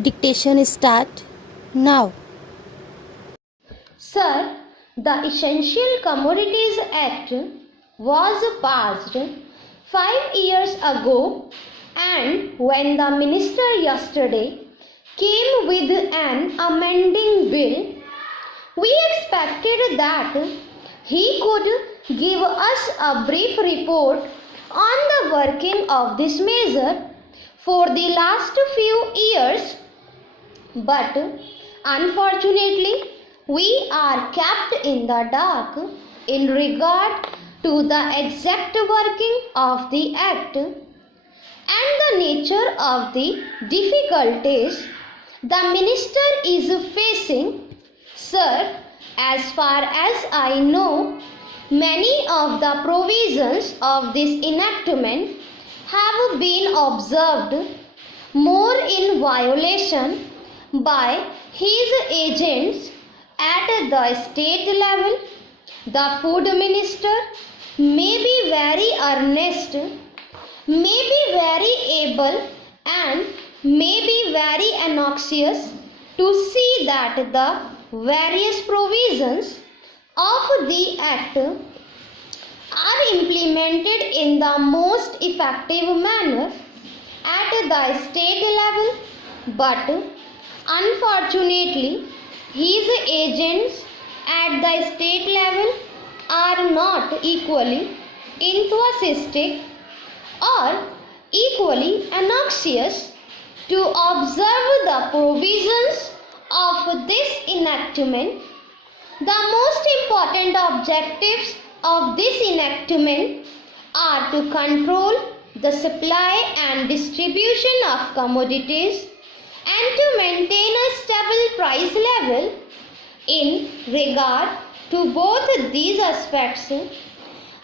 Dictation start now. Sir, the Essential Commodities Act was passed 5 years ago, and when the minister yesterday came with an amending bill, we expected that he could give us a brief report on the working of this measure for the last few years, but unfortunately we are kept in the dark in regard to the exact working of the act and the nature of the difficulties the minister is facing. Sir, as far as I know, many of the provisions of this enactment have been observed more in violation by his agents at the state level. The food minister may be very earnest, may be very able, and may be very anxious to see that the various provisions of the act are implemented in the most effective manner at the state level, but unfortunately his agents at the state level are not equally enthusiastic or equally anxious to observe the provisions of this enactment. The most important objectives of this enactment are to control the supply and distribution of commodities and to maintain a stable price level. In regard to both these aspects,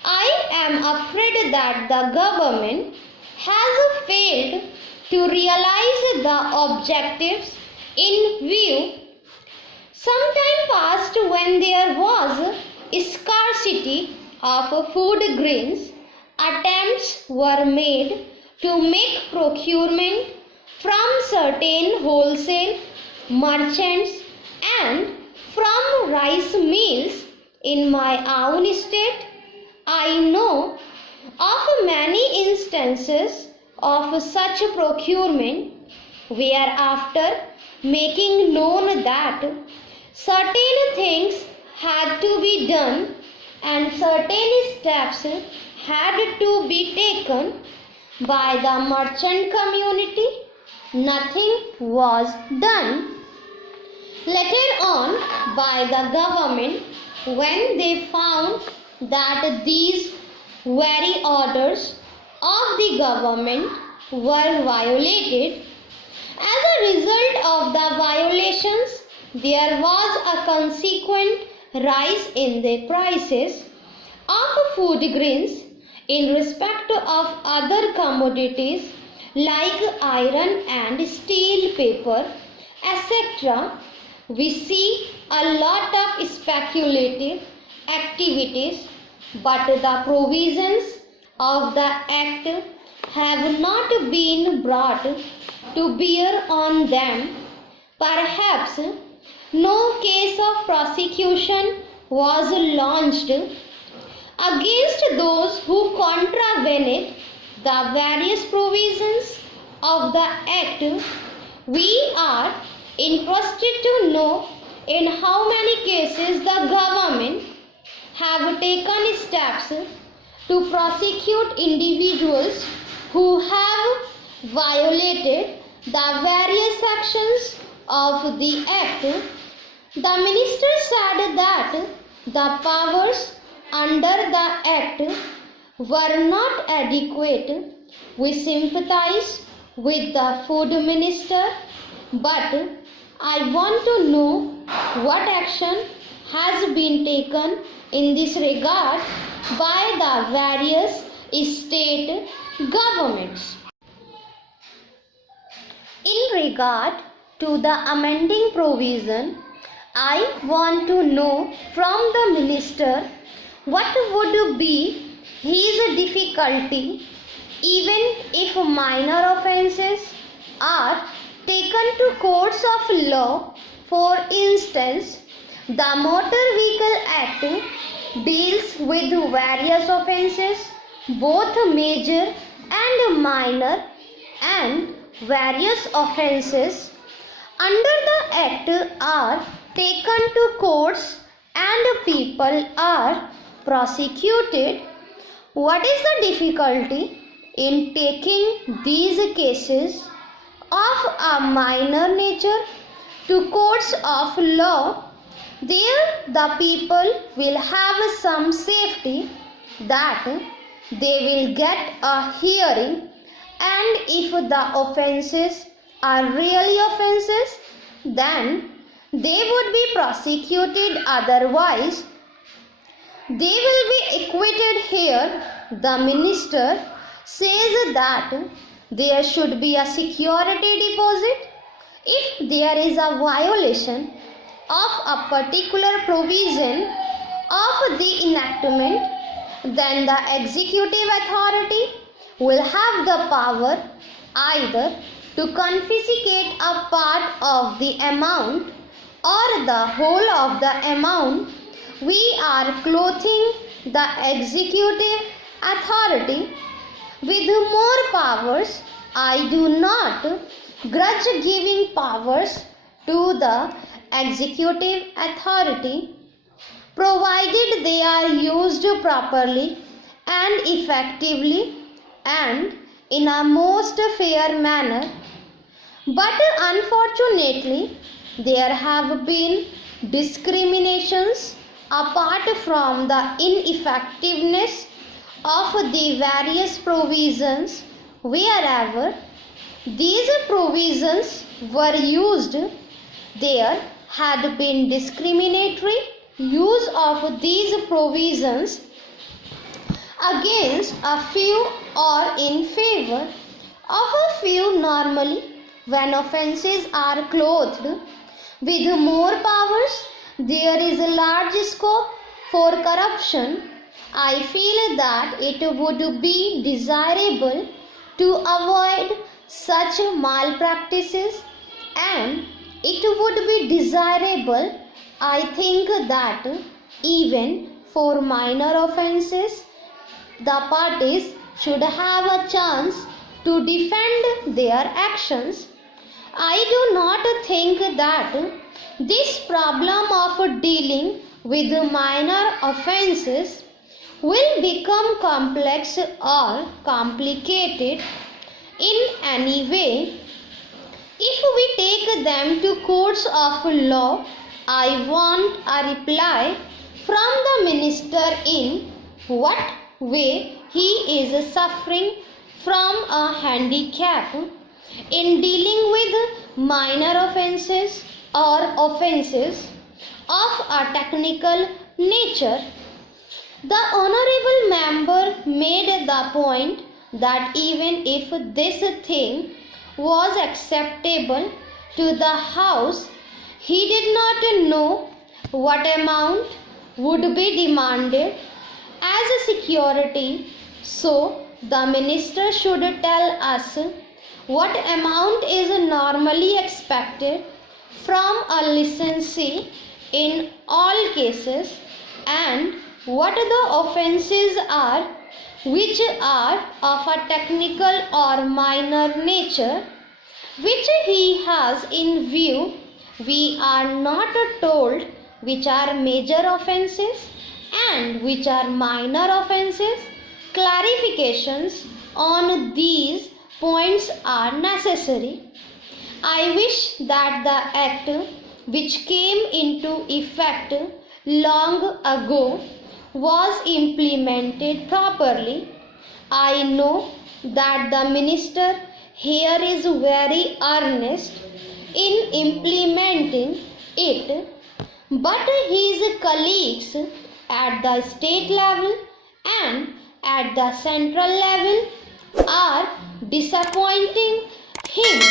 I am afraid that the government has failed to realize the objectives in view. Some time passed when there was scarcity of food grains. Attempts were made to make procurement from certain wholesale merchants and from rice mills. In my own state, I know of many instances of such procurement where, after making known that certain things had to be done and certain steps had to be taken by the merchant community, nothing was done. Later on, by the government, when they found that these very orders of the government were violated, as a result of the violations, there was a consequent rise in the prices of food grains in respect of other commodities like iron and steel, paper, etc. We see a lot of speculative activities, but the provisions of the act have not been brought to bear on them. Perhaps no case of prosecution was launched against those who contravened the various provisions of the act. We are interested to know in how many cases the government have taken steps to prosecute individuals who have violated the various sections of the act. The minister said that the powers under the act were not adequate. We sympathize with the food minister, but I want to know what action has been taken in this regard by the various state governments. In regard to the amending provision, I want to know from the minister what would be his difficulty even if minor offences are taken to courts of law. For instance, the Motor Vehicle Act deals with various offences, both major and minor, and various offences under the Act are taken to courts and people are prosecuted. What is the difficulty in taking these cases of a minor nature to courts of law? There the people will have some safety that they will get a hearing, and if the offences are really offences, then they would be prosecuted, otherwise they will be acquitted. Here the minister says that there should be a security deposit. If there is a violation of a particular provision of the enactment, then the executive authority will have the power either to confiscate a part of the amount or the whole of the amount. We are clothing the executive authority with more powers. I do not grudge giving powers to the executive authority, provided they are used properly and effectively and in a most fair manner. But unfortunately, there have been discriminations apart from the ineffectiveness of the various provisions. Wherever these provisions were used, there had been discriminatory use of these provisions against a few or in favor of a few. Normally, when offences are clothed with more powers, there is a large scope for corruption. I feel that it would be desirable to avoid such malpractices, and it would be desirable, I think, that even for minor offences, the parties should have a chance to defend their actions. I do not think that this problem of dealing with minor offences will become complex or complicated in any way if we take them to courts of law. I want a reply from the minister in what way he is suffering from a handicap in dealing with minor offences or offences of a technical nature. The honourable member made the point that even if this thing was acceptable to the House, he did not know what amount would be demanded as a security. So the minister should tell us what amount is normally expected from a licensee in all cases, and what the offences are which are of a technical or minor nature which he has in view. We are not told which are major offences and which are minor offences. Clarifications on these points are necessary. I wish that the Act, which came into effect long ago, was implemented properly. I know that the minister here is very earnest in implementing it, but his colleagues at the state level and at the central level are disappointing him.